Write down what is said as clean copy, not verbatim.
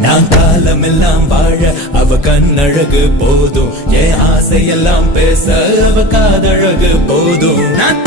நான் காலமெல்லாம் வாழ அவ கண்ணழகு போதும் என் ஆசையெல்லாம் பேச அவ காதழகு போதும் நான்